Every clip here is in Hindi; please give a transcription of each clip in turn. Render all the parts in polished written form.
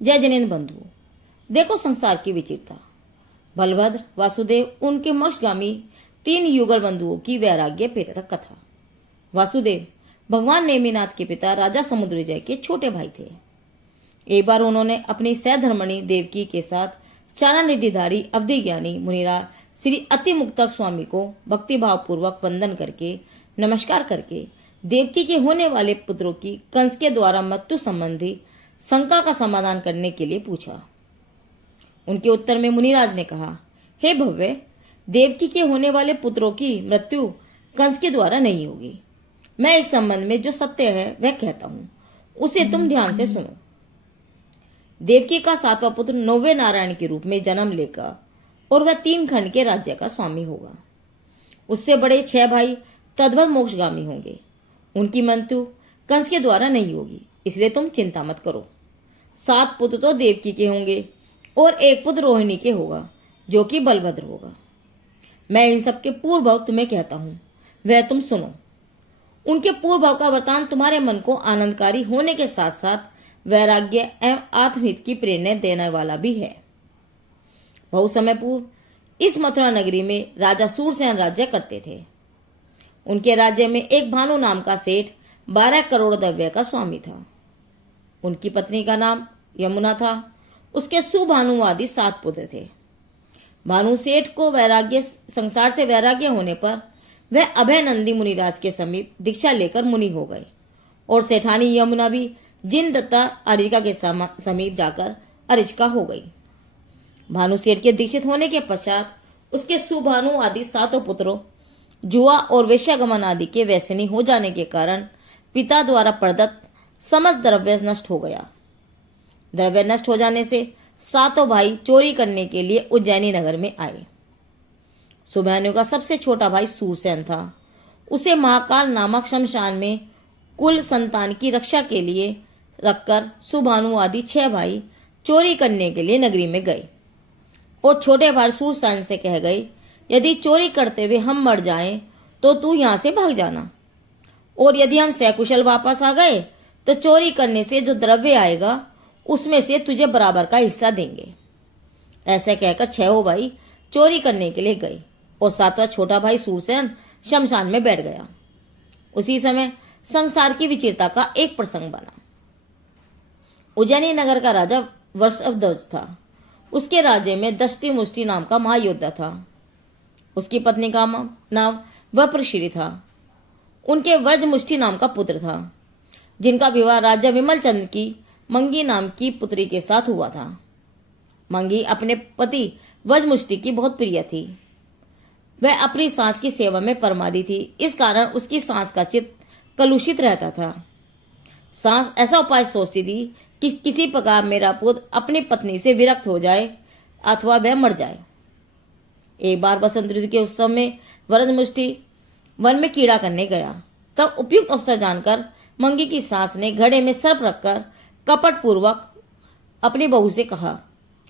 जय जनेन्द्र बंधु, देखो संसार की विचित्रता। बलभद्र, वासुदेव, उनके मोक्षगामी 3 युगल बंधुओं की वैराग्य प्रेरक कथा। वासुदेव भगवान नेमिनाथ के पिता राजा समुद्रविजय के छोटे भाई थे। एक बार उन्होंने अपनी सहधर्मणी देवकी के साथ चारण निधिधारी अवधि ज्ञानी मुनिराज श्री अति मुक्तक स्वामी को भक्तिभाव पूर्वक वंदन करके नमस्कार करके देवकी के होने वाले पुत्रों की कंस के द्वारा मृत्यु संबंधी शंका का समाधान करने के लिए पूछा। उनके उत्तर में मुनिराज ने कहा, हे भव्य, देवकी के होने वाले पुत्रों की मृत्यु कंस के द्वारा नहीं होगी। मैं इस संबंध में जो सत्य है वह कहता हूं, उसे तुम ध्यान से सुनो। देवकी का 7वां पुत्र 9वें नारायण के रूप में जन्म लेगा और वह 3 खंड के राज्य का स्वामी होगा। उससे बड़े 6 भाई तद्भव मोक्षगामी होंगे। उनकी मृत्यु कंस के द्वारा नहीं होगी, इसलिए तुम चिंता मत करो। 7 पुत्र तो देवकी के होंगे और 1 पुत्र रोहिणी के होगा, जो कि बलभद्र होगा। मैं इन सब के पूर्व भाव तुम्हें कहता हूं, वह तुम सुनो। उनके पूर्व भाव का वृतांत तुम्हारे मन को आनंदकारी होने के साथ साथ वैराग्य एवं आत्महित की प्रेरणा देने वाला भी है। बहुत समय पूर्व इस मथुरा नगरी में राजा सूरसेन राज्य करते थे। उनके राज्य में एक भानु नाम का सेठ 12 करोड़ द्रव्य का स्वामी था। उनकी पत्नी का नाम यमुना था। उसके सुभानुवादी 7 पुत्र थे। भानु सेठ को संसार से वैराग्य होने पर वह अभयनंदी मुनिराज के समीप दीक्षा लेकर मुनि हो गए और सेठानी यमुना भी जिन दत्ता अरिजिका के समीप जाकर अरिजिका हो गई। भानु सेठ के दीक्षित होने के पश्चात उसके सुभानु आदि 7 पुत्रों जुआ और वेश्यागमन आदि के व्यसनी हो जाने के कारण पिता द्वारा प्रदत्त समस्त द्रव्य नष्ट हो गया। द्रव्य नष्ट हो जाने से 7 भाई चोरी करने के लिए उज्जैनी नगर में आए। सुभानु का सबसे छोटा भाई सूरसेन था। उसे महाकाल नामक शमशान में कुल संतान की रक्षा के लिए रखकर सुभानु आदि 6 भाई चोरी करने के लिए नगरी में गए और छोटे भाई सूरसेन से कह गए, यदि चोरी करते हुए हम मर जाएं तो तू यहां से भाग जाना, और यदि हम सकुशल वापस आ गए तो चोरी करने से जो द्रव्य आएगा उसमें से तुझे बराबर का हिस्सा देंगे। ऐसे कहकर 6 भाई चोरी करने के लिए गए और 7वां छोटा भाई सूरसेन शमशान में बैठ गया। उसी समय संसार की विचित्रता का एक प्रसंग बना। उज्जैनी नगर का राजा वृषभध्वज था। उसके राज्य में दष्टि मुष्टि नाम का महायोद्धा था। उसकी पत्नी का नाम वप्रश्री था। उनके व्रज मुष्टि नाम का पुत्र था, जिनका विवाह राजा विमल चंद की मंगी नाम की पुत्री के साथ हुआ था। मंगी अपने पति व्रजमुष्टि की बहुत प्रिय थी। वह अपनी सास की सेवा में परमादी थी। इस कारण उसकी सास का चित्त कलुषित रहता था। सास ऐसा उपाय सोचती थी कि किसी प्रकार मेरा पुत्र अपनी पत्नी से विरक्त हो जाए अथवा वह मर जाए। एक बार बसंत ऋतु के उत्सव में व्रजमुष्टि वन में कीड़ा करने गया। तब उपयुक्त अवसर जानकर मंगी की सास ने घड़े में सर्प रखकर कपट पूर्वक अपनी बहू से कहा,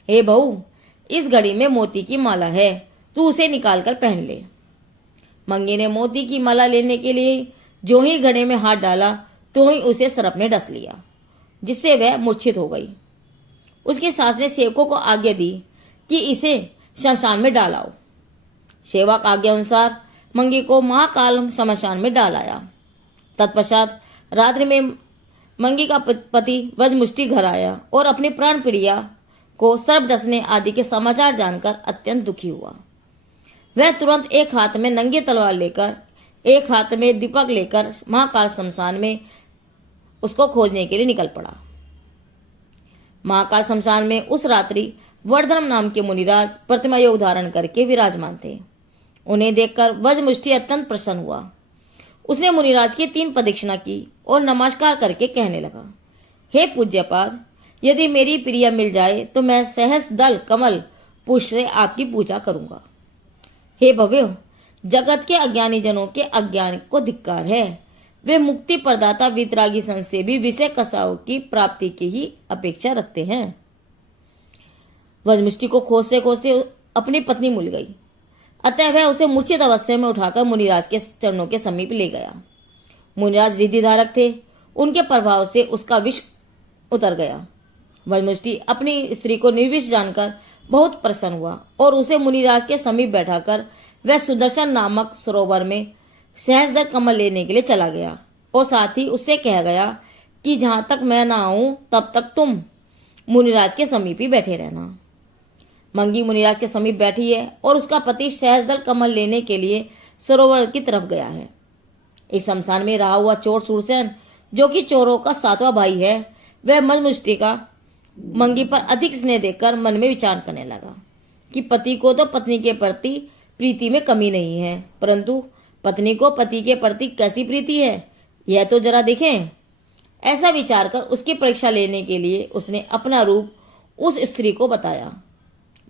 हे बहू, इस घड़ी में मोती की माला है, तू उसे निकालकर पहन ले। मंगी ने मोती की माला लेने के लिए जो ही घड़े में हाथ डाला तो ही उसे सर्प ने डस लिया, जिससे वह मूर्छित हो गई। उसकी सास ने सेवकों को आज्ञा दी कि इसे शमशान में डालाओ। सेवक आज्ञा अनुसार मंगी को महाकाल शमशान में डालाया। तत्पश्चात रात्रि में मंगी का पति व्रजमुष्टि घर आया और अपनी प्राण प्रिया को सर्प डसने आदि के समाचार जानकर अत्यंत दुखी हुआ। वह तुरंत एक हाथ में नंगी तलवार लेकर एक हाथ में दीपक लेकर महाकाल शमशान में उसको खोजने के लिए निकल पड़ा। महाकाल शमशान में उस रात्रि वर्धनम नाम के मुनिराज प्रतिमा योग धारण करके विराजमान थे। उन्हें देखकर व्रजमुष्टि अत्यंत प्रसन्न हुआ। उसने मुनिराज की 3 प्रदक्षिणा की और नमस्कार करके कहने लगा, हे पूज्यपाद, यदि मेरी प्रिया मिल जाए तो मैं सहस दल कमल पुष्प से आपकी पूजा करूंगा। हे भव्य, जगत के अज्ञानी जनों के अज्ञान को धिक्कार है। वे मुक्ति प्रदाता वितरागी सन से भी विषय कसाओं की प्राप्ति की ही अपेक्षा रखते हैं। व्रजमुष्टि को खोजते खोजते अपनी पत्नी मिल गई। अतः वह उसे मूर्छित अवस्था में उठाकर मुनिराज के चरणों के समीप ले गया। मुनिराज रिद्धि धारक थे। उनके प्रभाव से उसका विष उतर गया वज्रमुष्टि अपनी स्त्री को निर्विष जानकर बहुत प्रसन्न हुआ और उसे मुनिराज के समीप बैठाकर वह सुदर्शन नामक सरोवर में सहस्त्र कमल लेने के लिए चला गया और साथ ही उससे कह गया कि जहां तक मैं ना आऊं तब तक तुम मुनिराज के समीप ही बैठे रहना। मंगी मुनिराज के समीप बैठी है और उसका पति सहस्त्र कमल लेने के लिए सरोवर की तरफ गया है। इस शमशान में रहा हुआ चोर सूरसेन, जो कि चोरों का सातवां भाई है, वह वज्रमुष्टि का मंगी पर अधिक स्नेह देखकर मन में विचार करने लगा कि पति को तो पत्नी के प्रति प्रीति में कमी नहीं है, परंतु पत्नी को पति के प्रति कैसी प्रीति है यह तो जरा देखें। ऐसा विचार कर उसकी परीक्षा लेने के लिए उसने अपना रूप उस स्त्री को बताया।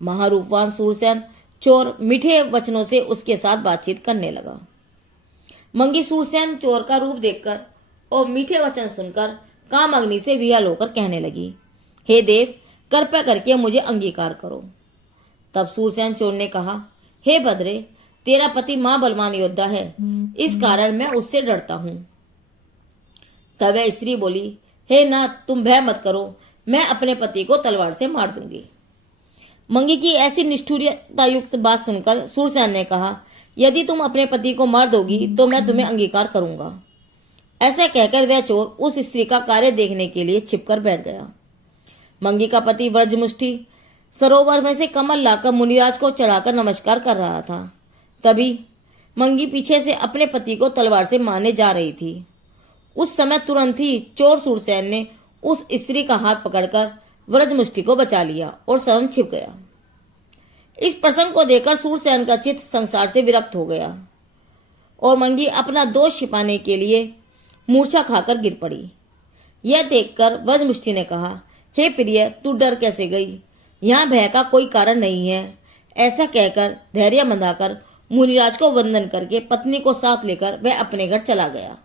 महारूपवान सूरसेन चोर मीठे वचनों से उसके साथ बातचीत करने लगा। मंगी सूरसेन चोर का रूप देखकर और मीठे वचन सुनकर काम अग्नि से विह्वल होकर कहने लगी, हे देव, कृपया करके मुझे अंगीकार करो। तब सूरसेन चोर ने कहा, हे भद्रे, तेरा पति महाबलवान योद्धा है, इस कारण मैं उससे डरता हूं। तब वह स्त्री बोली, हे नाथ, तुम भय मत करो, मैं अपने पति को तलवार से मार दूंगी। मंगी की ऐसी निष्ठुरता युक्त बात सुनकर सूरसेन ने कहा, यदि तुम अपने पति को मार दोगी तो मैं तुम्हें अंगीकार करूंगा। ऐसा कहकर वह चोर उस स्त्री का कार्य देखने के लिए छिपकर बैठ गया। मंगी का पति वज्रमुष्टि सरोवर में से कमल लाकर मुनिराज को चढ़ाकर नमस्कार कर रहा था। तभी मंगी पीछे से अपने पति को तलवार से मारने जा रही थी। उस समय तुरंत ही चोर सूरसेन ने उस स्त्री का हाथ पकड़कर वज्रमुष्टि को बचा लिया और स्वयं छिप गया। इस प्रसंग को देखकर सूरसेन का चित्त संसार से विरक्त हो गया और मंगी अपना दोष छिपाने के लिए मूर्छा खाकर गिर पड़ी। यह देखकर वज्रमुष्टि ने कहा, हे प्रिय, तू डर कैसे गई? यहाँ भय का कोई कारण नहीं है। ऐसा कहकर धैर्य बंधाकर मुनिराज को वंदन करके पत्नी को साथ लेकर वह अपने घर चला गया।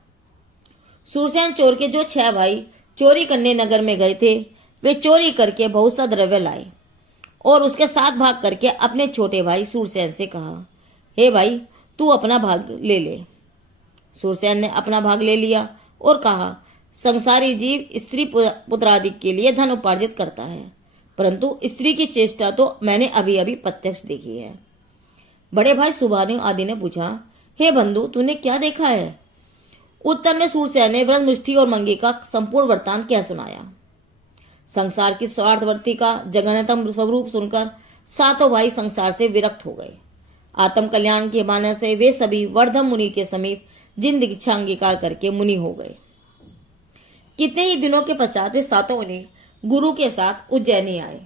सूरसेन चोर के जो 6 भाई चोरी करने नगर में गए थे, वे चोरी करके बहुत सा द्रव्य लाए और उसके साथ भाग करके अपने छोटे भाई सूरसेन से कहा, हे भाई, तू अपना भाग ले ले। सूरसेन ने अपना भाग ले लिया और कहा, संसारी जीव स्त्री पुत्रादि के लिए धन उपार्जित करता है, परंतु स्त्री की चेष्टा तो मैंने अभी अभी प्रत्यक्ष देखी है। बड़े भाई सुबानु आदि ने पूछा, हे बंधु, तूने क्या देखा है? उत्तर में सूरसेन ने वज्रमुष्टि और मंगी का संपूर्ण वृत्तांत क्या सुनाया। संसार की स्वार्थवर्ती का जगन्नाथम स्वरूप सुनकर सातों भाई संसार से विरक्त हो गए। आत्म कल्याण के मानस से वे सभी वर्धम मुनि के समीप जिन दीक्षा अंगीकार करके मुनि हो गए। कितने ही दिनों के पश्चात वे सातों मुनि गुरु के साथ उज्जैनी आए।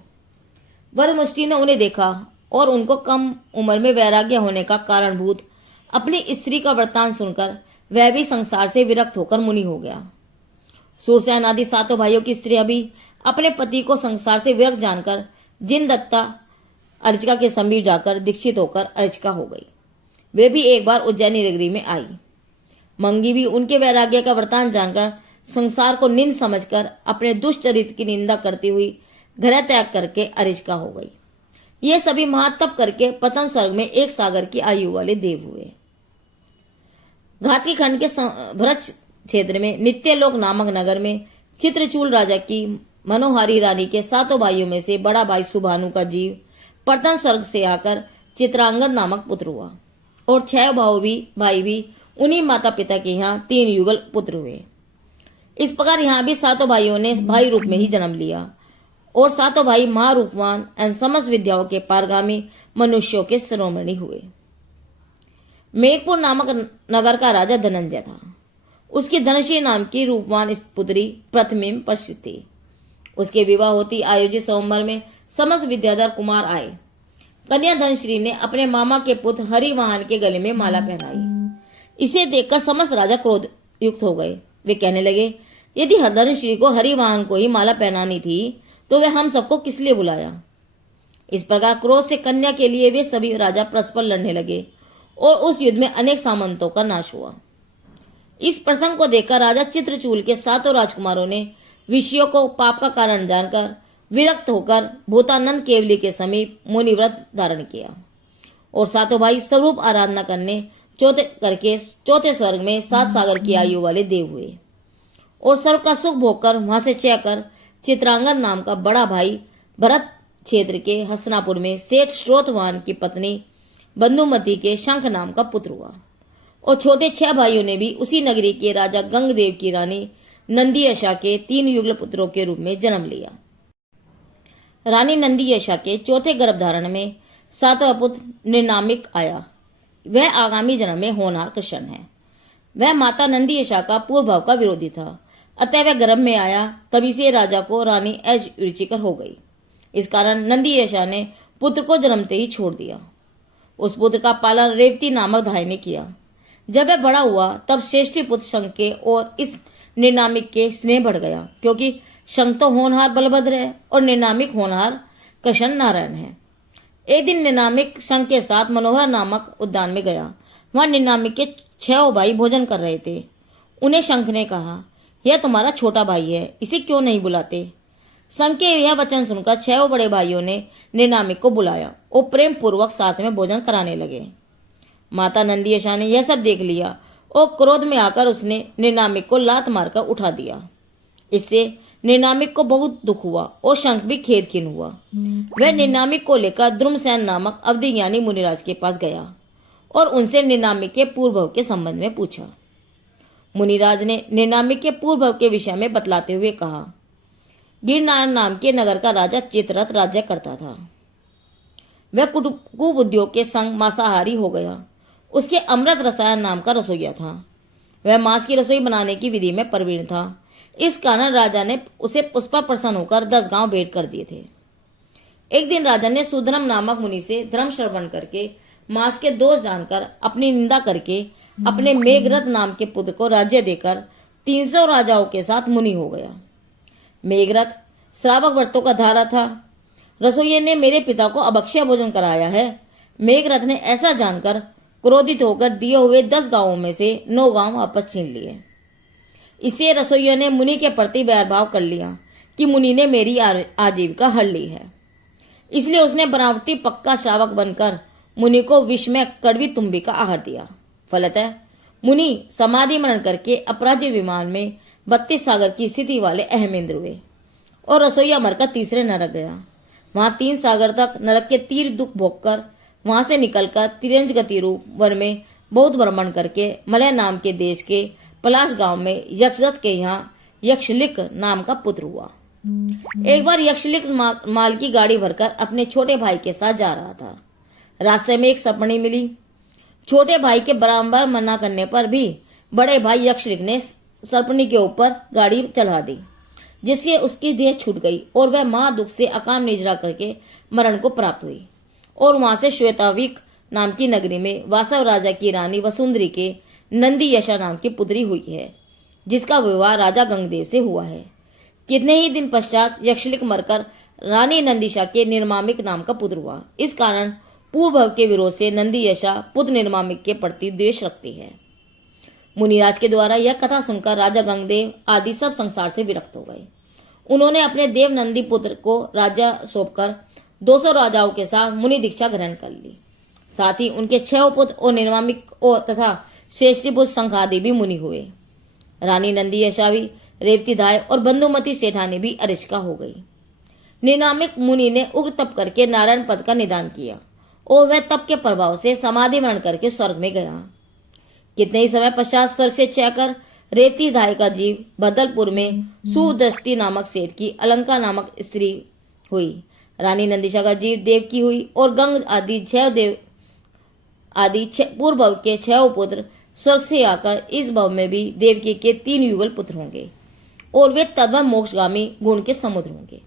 वज्रमुष्टि ने उन्हें देखा और उनको कम उम्र में वैराग्य होने का कारणभूत अपनी स्त्री का वृत्तांत सुनकर वह भी संसार से विरक्त होकर मुनि हो गया। सूरसेन आदि सातों भाइयों की स्त्रियां भी अपने पति को संसार से विरक्त जानकर जिन दत्ता अर्चिका के समीप जाकर दीक्षित होकर अर्चिका हो गई। वे भी एक बार उज्जैनी नगरी में आई। मंगी भी उनके वैराग्य का वृत्तांत जानकर संसार को निंद समझकर अपने दुष्चरित्र की निंदा करती हुई घर त्याग करके अर्चिका हो गई। ये सभी महातप करके प्रथम स्वर्ग में एक सागर की आयु वाले देव हुए। घाटी खंड के भरत क्षेत्र में नित्यलोक नामक नगर में चित्रचूल राजा की मनोहारी रानी के सातों भाइयों में से बड़ा भाई सुबानु का जीव प्रथम स्वर्ग से आकर चित्रांगद नामक पुत्र हुआ और 6 भाई भी उन्हीं माता पिता के यहाँ 3 युगल पुत्र हुए। इस प्रकार यहाँ भी सातों भाइयों ने भाई रूप में ही जन्म लिया और सातों भाई महारूपवान एवं समस्त विद्याओं के पारगामी मनुष्यों के शिरोमणि हुए। मेघपुर नामक नगर का राजा धनंजय था। उसकी धनश्री नाम की रूपवान पुत्री प्रथमिम प्रसिद्ध थी। उसके विवाह होती आयोजित संवत्सर में समस्त विद्याधर कुमार आए। कन्या धनश्री ने अपने मामा के पुत्र हरिवाहन के गले में माला पहनाई। इसे देखकर समस्त राजा क्रोध युक्त हो गए। वे कहने लगे, यदि धनश्री को हरिवाहन को ही माला पहनानी थी तो वे हम सबको किस लिए बुलाया? इस प्रकार क्रोध से कन्या के लिए वे सभी राजा परस्पर लड़ने लगे और उस युद्ध में अनेक सामंतों का नाश हुआ। इस प्रसंग को देखकर राजा चित्रचूल के सातों राजकुमारों ने विषयों को पाप का कारण जानकर विरक्त होकर भूतानंद केवली के समीप मुनिव्रत धारण किया और सातों भाई स्वरूप आराधना करने चौथे स्वर्ग में 7 सागर की आयु वाले देव हुए और सर्व का सुख भोगकर वहां से चय कर चित्रांगद नाम का बड़ा भाई भरत क्षेत्र के हसनापुर में सेठ श्रोतवान की पत्नी बंधुमती के शंख नाम का पुत्र हुआ और छोटे 6 भाइयों ने भी उसी नगरी के राजा गंगदेव की रानी नंदीयशा के 3 युगल पुत्रों के रूप में जन्म लिया। रानी नंदीयशा के चौथे गर्भधारण में 7वां पुत्र निर्नामिक आया। वह आगामी जन्म में होनहार कृष्ण है। वह माता नंदीयशा का पूर्व भाव का विरोधी था, अतः वह गर्भ में आया तभी से राजा को रानी अरुचिकर हो गई। इस कारण नंदीयशा ने पुत्र को जन्मते ही छोड़ दिया। उस पुत्र का पालन रेवती नामक धाय ने किया। जब वह बड़ा हुआ तब श्रेष्ठी पुत्र शंख के और इस निर्नामिक के स्नेह बढ़ गया, क्योंकि शंख तो होनहार बलभद्र है और निर्नामिक होनहार कृष्ण नारायण है। एक दिन निर्नामिक शंख के साथ मनोहर नामक उद्यान में गया। वहां निर्नामिक के 6 भाई भोजन कर रहे थे। उन्हें शंख ने कहा, यह तुम्हारा छोटा भाई है, इसे क्यों नहीं बुलाते? शंख के यह वचन सुनकर 6 बड़े भाइयों ने निर्नामिक को बुलाया और प्रेम पूर्वक साथ में भोजन कराने लगे। माता नंदीयशा ने यह सब देख लिया और क्रोध में आकर उसने निर्नामिक को लात मारकर उठा दिया। इससे निर्नामिक को बहुत दुख हुआ और शंख भी खेदखीन हुआ। वह निर्नामिक को लेकर द्रुमसेन नामक अवधि ज्ञानी मुनिराज के पास गया और उनसे निर्नामिक के पूर्व के संबंध में पूछा। मुनिराज ने निर्नामिक के पूर्व के विषय में बतलाते हुए कहा, गिरनार नाम के नगर का राजा चित्ररथ राज्य करता था। वह कुब उद्योग के संग मांसाहारी हो गया। उसके अमृत रसायन नाम का रसोइया था। वह मांस की रसोई बनाने की विधि में प्रवीण था। इस कारण राजा ने उसे पुष्पा प्रसन्न होकर 10 गांव भेंट कर दिए थे। एक दिन राजा ने सुधर्म नामक मुनि से धर्म श्रवण करके मांस के दोष जानकर अपनी निंदा करके अपने मेघरथ नाम के पुत्र को राज्य देकर 300 राजाओं के साथ मुनि हो गया। मेघरथ श्रावक व्रतों का धारा था। रसोइये ने मेरे पिता को अभक्ष्य भोजन कराया है। मेघरथ ने ऐसा जानकर क्रोधित होकर दिए हुए 10 गांवों में से 9 गांव वापस छीन लिए। इससे रसोइया ने मुनि के प्रति वैरभाव कर लिया कि मुनि ने मेरी आजीविका हर ली है। इसलिए उसने बनावटी पक्का श्रावक बनकर मुनि को विष में कड़वी तुम्बी का आहार दिया। फलतः मुनि समाधि मरण करके अपराजित विमान में 32 सागर की स्थिति वाले अहमेंद्र हुए और रसोइया मरकर तीसरे नरक गया। वहां 3 सागर तक नरक के तीर दुख भोगकर वहां से निकलकर तिरंज गति रूप वन में बहुत भ्रमण करके मलय नाम के देश के पलाश गांव में यक्षदत्त के यहाँ यक्षलिक नाम का पुत्र हुआ। एक बार यक्षलिक माल की गाड़ी भरकर अपने छोटे भाई के साथ जा रहा था। रास्ते में एक सर्पणी मिली। छोटे भाई के बारंबार मना करने पर भी बड़े भाई यक्षलिक ने सर्पणी के ऊपर गाड़ी चला दी, जिससे उसकी देह छूट गई और वह महादुख से अकाम निजरा करके मरण को प्राप्त हुई और वहां से श्वेताविक नाम की नगरी में वासव राजा की रानी वसुंधरी के नंदीयशा नाम की पुत्री हुई है, जिसका विवाह राजा गंगदेव से हुआ है। कितने ही दिन पश्चात यक्षलिक मरकर रानी नंदीशा के निर्मामिक नाम का पुत्र हुआ। इस कारण पूर्व के विरोध से नंदीयशा पुत्र निर्मामिक के प्रति द्वेष रखती है। मुनिराज के द्वारा यह कथा सुनकर राजा गंगदेव आदि सब संसार से विरक्त हो गए। उन्होंने अपने देव नंदी पुत्र को राजा सौंपकर 200 राजाओं के साथ मुनि दीक्षा ग्रहण कर ली। साथ ही उनके 6 पुत्र और निर्मामिक और तथा श्रेष्ठी पुत्र शंख आदि भी मुनि हुए। रानी नंदीयशा भी रेवती धाय और बंधुमती सेठानी भी अरिष्का हो गई। निर्नामिक मुनि ने उग्र तप करके नारायण पद का निदान किया और वह तप के प्रभाव से समाधि मरण करके स्वर्ग में गया। कितने ही समय पश्चात स्वर्ग से चढ़कर रेवती धाय का जीव बदलपुर में सुदृष्टि नामक सेठ की अलंका नामक स्त्री हुई। रानी नंदीशा का जीव देव की हुई और गंग आदि 6 देव आदि पूर्व भव के 6 पुत्र स्वर्ग से आकर इस भव में भी देवकी के 3 युगल पुत्र होंगे और वे तद्भव मोक्षगामी गुण के समुद्र होंगे।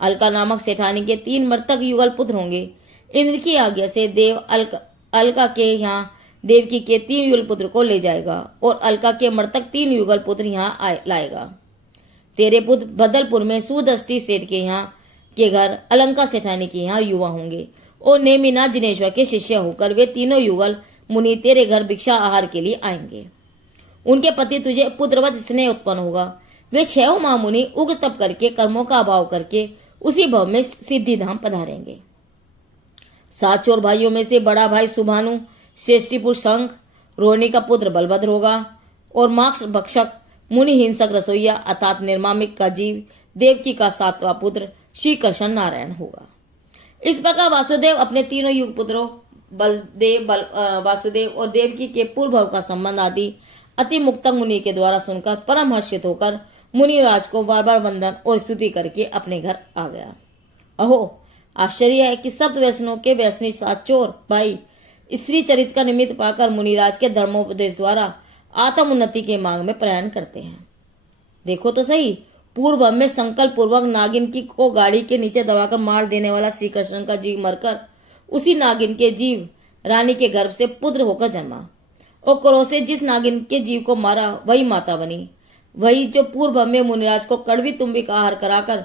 अलका नामक सेठानी के 3 मर्तक युगल पुत्र होंगे। इंद्र की आज्ञा से देव अलका के यहाँ देवकी के 3 युगल पुत्र को ले जाएगा और अलका के मर्तक 3 युगल पुत्र यहाँ लाएगा। तेरे पुत्र बदलपुर में सुदृष्टि सेठ के यहाँ के घर अलंका सेठानी के यहाँ युवा होंगे और नेमिनाथ जिनेश्वर के शिष्य होकर वे तीनों युगल मुनि तेरे घर भिक्षा आहार के लिए आएंगे। उनके पति तुझे पुत्रवत स्नेह उत्पन्न होगा। वे 6 महामुनि उग्र तप करके कर्मों का अभाव करके उसी भव में सिद्धिधाम पधारेंगे। 7 चोर भाइयों में से बड़ा भाई सुभानु श्रेष्ठीपुर शंख रोहिणी का पुत्र बलभद्र होगा और माक्ष भक्षक मुनि हिंसक रसोइया अर्थात निर्मामिक का जीव देवकी का सातवां पुत्र श्री कृष्ण नारायण होगा। इस प्रकार वासुदेव अपने तीनों युग पुत्रों वासुदेव और देवकी के पूर्व भव का संबंध आदि अति मुक्तक मुनि के द्वारा सुनकर परम हर्षित होकर मुनिराज को बार बार वंदन और स्तुति करके अपने घर आ गया। अहो आश्चर्य है कि सप्त वैष्णव के वैष्णव सात चोर भाई स्त्री चरित्र का निमित्त पाकर मुनिराज के धर्मोपदेश द्वारा आत्म उन्नति के मार्ग में प्रयाण करते हैं। देखो तो सही, पूर्व में संकल्प पूर्वक नागिन की को गाड़ी के नीचे दबाकर मार देने वाला श्री कृष्ण का जीव मरकर उसी नागिन के जीव रानी के गर्भ से पुत्र होकर जन्मा और क्रोध से जिस नागिन के जीव को मारा वही माता बनी। वही जो पूर्व में मुनिराज को कड़वी तुम्बी का आहार कराकर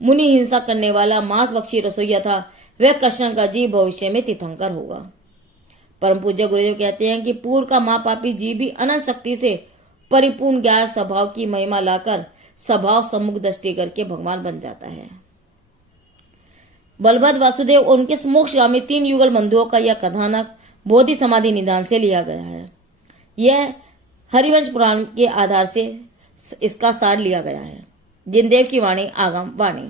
मुनि हिंसा करने वाला मांस बख्शी रसोईया था, वह कृष्ण का जीव भविष्य में तीर्थंकर होगा। परम पूज्य गुरुदेव कहते हैं कि पूर्व का महापापी जीव भी अनंत शक्ति से परिपूर्ण ज्ञान स्वभाव की महिमा लाकर स्वभाव सम्मुख दृष्टि करके भगवान बन जाता है। बलभद्र वासुदेव और उनके मोक्षगामी 3 युगल बंधुओं का यह कथानक बोधि समाधि निदान से लिया गया है। यह हरिवंश पुराण के आधार से इसका सार लिया गया है। जिनदेव की वाणी आगम वाणी।